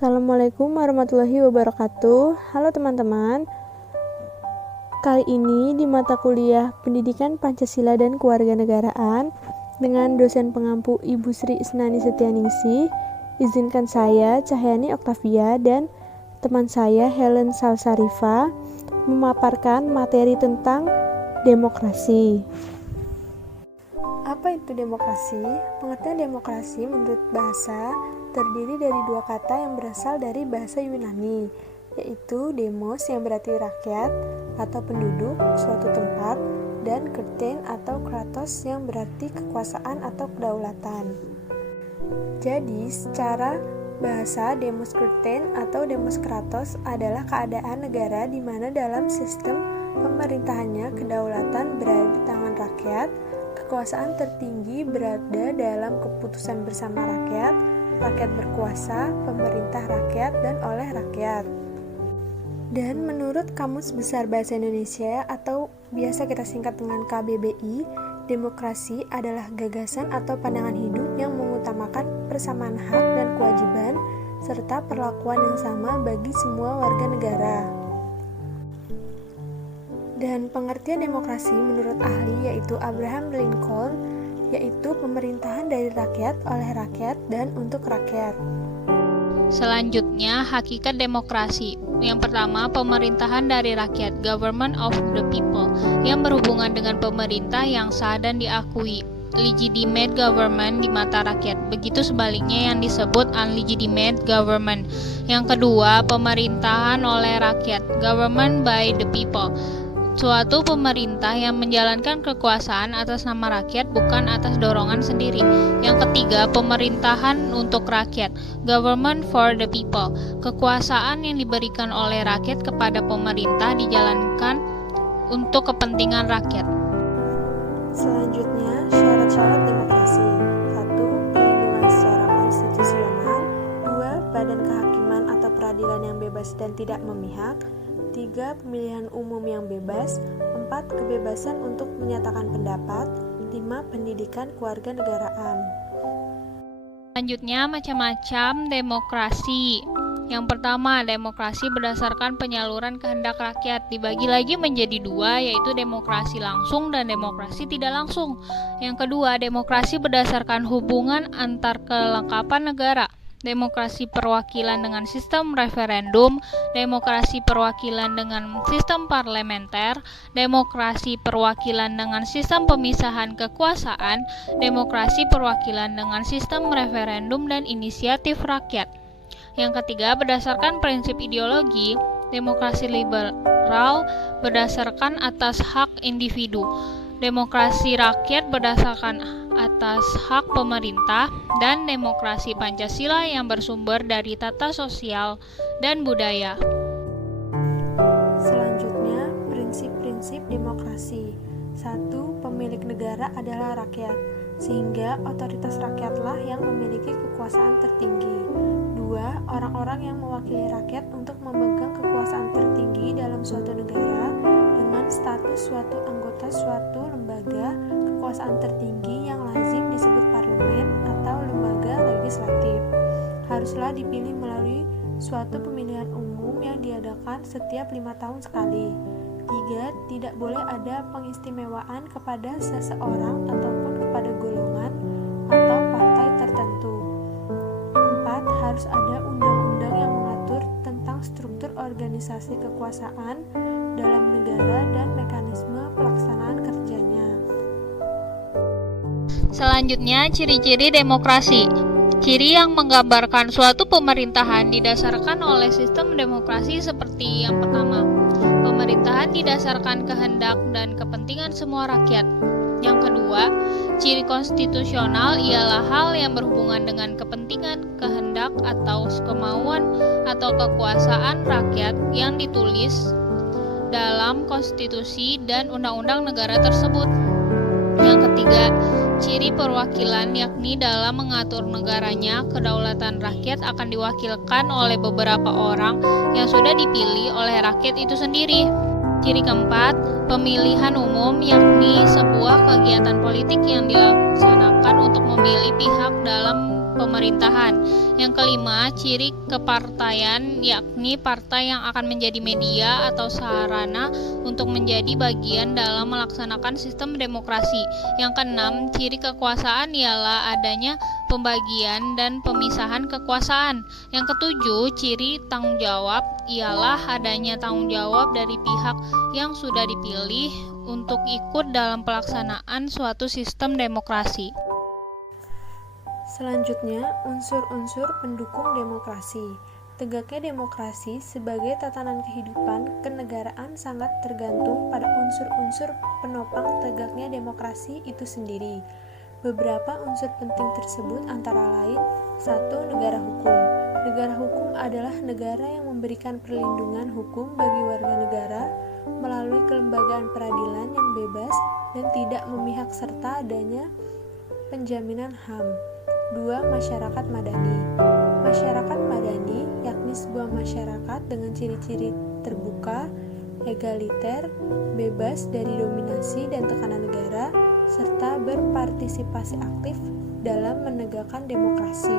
Assalamualaikum warahmatullahi wabarakatuh. Halo teman-teman. Kali ini di mata kuliah Pendidikan Pancasila dan Kewarganegaraan dengan dosen pengampu Ibu Sri Isnani Setianingsih, izinkan saya Cahyani Oktavia dan teman saya Helen Salsarifa memaparkan materi tentang demokrasi. Apa itu demokrasi? Pengertian demokrasi menurut bahasa terdiri dari dua kata yang berasal dari bahasa Yunani, yaitu demos yang berarti rakyat atau penduduk suatu tempat, dan kertein atau kratos yang berarti kekuasaan atau kedaulatan. Jadi, secara bahasa demos kertein atau demos kratos adalah keadaan negara di mana dalam sistem pemerintahannya kedaulatan berada di tangan rakyat, kekuasaan tertinggi berada dalam keputusan bersama rakyat, rakyat berkuasa, pemerintah rakyat, dan oleh rakyat. Dan menurut Kamus Besar Bahasa Indonesia atau biasa kita singkat dengan KBBI, demokrasi adalah gagasan atau pandangan hidup yang mengutamakan persamaan hak dan kewajiban serta perlakuan yang sama bagi semua warga negara. Dan pengertian demokrasi menurut ahli yaitu Abraham Lincoln, yaitu pemerintahan dari rakyat, oleh rakyat, dan untuk rakyat. Selanjutnya, hakikat demokrasi. Yang pertama, pemerintahan dari rakyat, government of the people, yang berhubungan dengan pemerintah yang sah dan diakui, legitimate government di mata rakyat. Begitu sebaliknya yang disebut unlegitimate government. Yang kedua, pemerintahan oleh rakyat, government by the people, suatu pemerintah yang menjalankan kekuasaan atas nama rakyat bukan atas dorongan sendiri. Yang ketiga, pemerintahan untuk rakyat, government for the people, kekuasaan yang diberikan oleh rakyat kepada pemerintah dijalankan untuk kepentingan rakyat. Selanjutnya, syarat-syarat demokrasi. 1. Perlindungan secara konstitusional. 2. Badan kehakiman atau peradilan yang bebas dan tidak memihak. 3. Pemilihan umum yang bebas. 4. Kebebasan untuk menyatakan pendapat. 5. Pendidikan kewarganegaraan. Selanjutnya, macam-macam demokrasi. Yang pertama, demokrasi berdasarkan penyaluran kehendak rakyat, dibagi lagi menjadi dua, yaitu demokrasi langsung dan demokrasi tidak langsung. Yang kedua, demokrasi berdasarkan hubungan antar kelengkapan negara, demokrasi perwakilan dengan sistem referendum, demokrasi perwakilan dengan sistem parlementer, demokrasi perwakilan dengan sistem pemisahan kekuasaan, demokrasi perwakilan dengan sistem referendum dan inisiatif rakyat. Yang ketiga, berdasarkan prinsip ideologi, demokrasi liberal berdasarkan atas hak individu, demokrasi rakyat berdasarkan atas hak pemerintah, dan demokrasi Pancasila yang bersumber dari tata sosial dan budaya. Selanjutnya, prinsip-prinsip demokrasi. 1. Pemilik negara adalah rakyat, sehingga otoritas rakyatlah yang memiliki kekuasaan tertinggi. 2. Orang-orang yang mewakili rakyat untuk memegang kekuasaan tertinggi dalam suatu negara dengan status suatu anggota suatu lembaga kekuasaan tertinggi yang lazim disebut parlemen atau lembaga legislatif. Haruslah dipilih melalui suatu pemilihan umum yang diadakan setiap 5 tahun sekali. 3. Tidak boleh ada pengistimewaan kepada seseorang ataupun kepada golongan atau partai tertentu. 4. Harus ada undang-undang yang mengatur tentang struktur organisasi kekuasaan dalam negara dan mekanisme pelaksanaan kerjanya. Selanjutnya, ciri-ciri demokrasi. Ciri yang menggambarkan suatu pemerintahan didasarkan oleh sistem demokrasi seperti yang pertama, pemerintahan didasarkan kehendak dan kepentingan semua rakyat. Yang kedua, ciri konstitusional ialah hal yang berhubungan dengan kepentingan, kehendak, atau kemauan atau kekuasaan rakyat yang ditulis dalam konstitusi dan undang-undang negara tersebut. Yang ketiga, ciri perwakilan yakni dalam mengatur negaranya, kedaulatan rakyat akan diwakilkan oleh beberapa orang yang sudah dipilih oleh rakyat itu sendiri. Ciri keempat, pemilihan umum yakni sebuah kegiatan politik yang dilaksanakan untuk memilih pihak dalam pemerintahan. Yang kelima, ciri kepartaian, yakni partai yang akan menjadi media atau sarana untuk menjadi bagian dalam melaksanakan sistem demokrasi. Yang keenam, ciri kekuasaan ialah adanya pembagian dan pemisahan kekuasaan. Yang ketujuh, ciri tanggung jawab ialah adanya tanggung jawab dari pihak yang sudah dipilih untuk ikut dalam pelaksanaan suatu sistem demokrasi. Selanjutnya, unsur-unsur pendukung demokrasi. Tegaknya demokrasi sebagai tatanan kehidupan kenegaraan sangat tergantung pada unsur-unsur penopang tegaknya demokrasi itu sendiri. Beberapa unsur penting tersebut antara lain: 1. Negara hukum. Negara hukum adalah negara yang memberikan perlindungan hukum bagi warga negara melalui kelembagaan peradilan yang bebas dan tidak memihak serta adanya penjaminan HAM. 2. Masyarakat madani. Masyarakat madani yakni sebuah masyarakat dengan ciri-ciri terbuka, egaliter, bebas dari dominasi dan tekanan negara, serta berpartisipasi aktif dalam menegakkan demokrasi.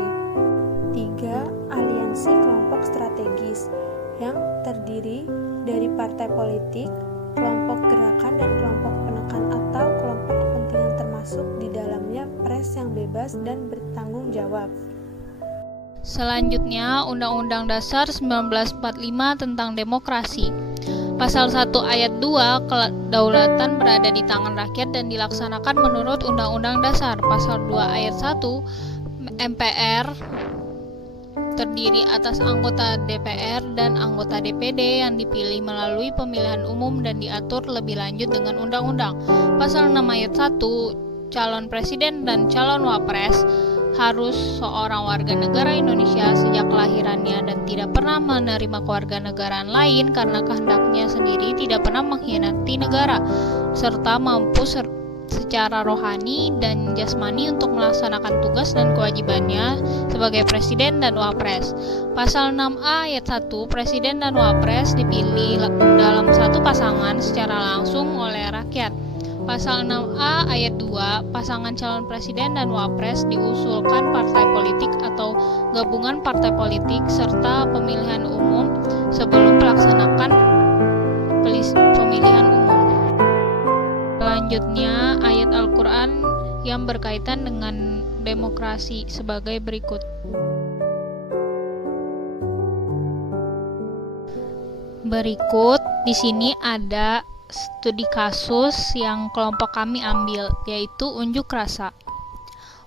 3. Aliansi kelompok strategis yang terdiri dari partai politik, kelompok gerakan dan kelompok penekan atau kelompok kepentingan termasuk di dalamnya pers yang bebas dan bertanggung jawab. Selanjutnya, Undang-Undang Dasar 1945 tentang demokrasi. Pasal 1 ayat 2, kedaulatan berada di tangan rakyat dan dilaksanakan menurut Undang-Undang Dasar. Pasal 2 ayat 1, MPR terdiri atas anggota DPR dan anggota DPD yang dipilih melalui pemilihan umum dan diatur lebih lanjut dengan undang-undang. Pasal 6 ayat 1, calon presiden dan calon wapres harus seorang warga negara Indonesia sejak kelahirannya dan tidak pernah menerima kewarganegaraan lain karena kehendaknya sendiri tidak pernah mengkhianati negara, serta mampu secara rohani dan jasmani untuk melaksanakan tugas dan kewajibannya sebagai presiden dan wapres. Pasal 6A ayat 1, presiden dan wapres dipilih dalam satu pasangan secara langsung oleh rakyat. Pasal 6A ayat 2, pasangan calon presiden dan wapres diusulkan partai politik atau gabungan partai politik serta pemilihan umum sebelum melaksanakan pemilihan umum. Selanjutnya, ayat Al-Quran yang berkaitan dengan demokrasi sebagai berikut. Berikut di sini ada studi kasus yang kelompok kami ambil, yaitu unjuk rasa.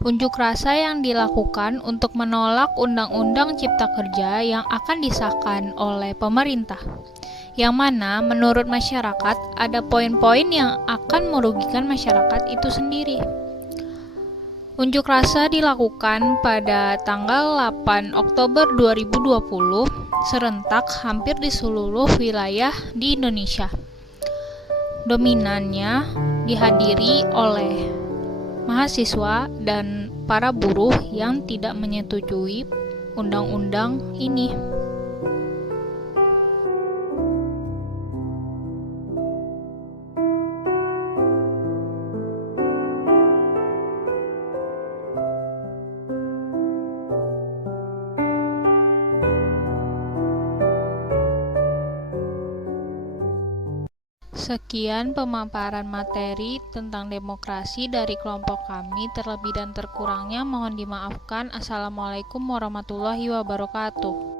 Unjuk rasa yang dilakukan untuk menolak Undang-Undang Cipta Kerja yang akan disahkan oleh pemerintah, yang mana menurut masyarakat ada poin-poin yang akan merugikan masyarakat itu sendiri. Unjuk rasa dilakukan pada tanggal 8 Oktober 2020 serentak hampir di seluruh wilayah di Indonesia. Dominannya dihadiri oleh mahasiswa dan para buruh yang tidak menyetujui undang-undang ini. Sekian pemaparan materi tentang demokrasi dari kelompok kami. Terlebih dan terkurangnya mohon dimaafkan. Assalamualaikum warahmatullahi wabarakatuh.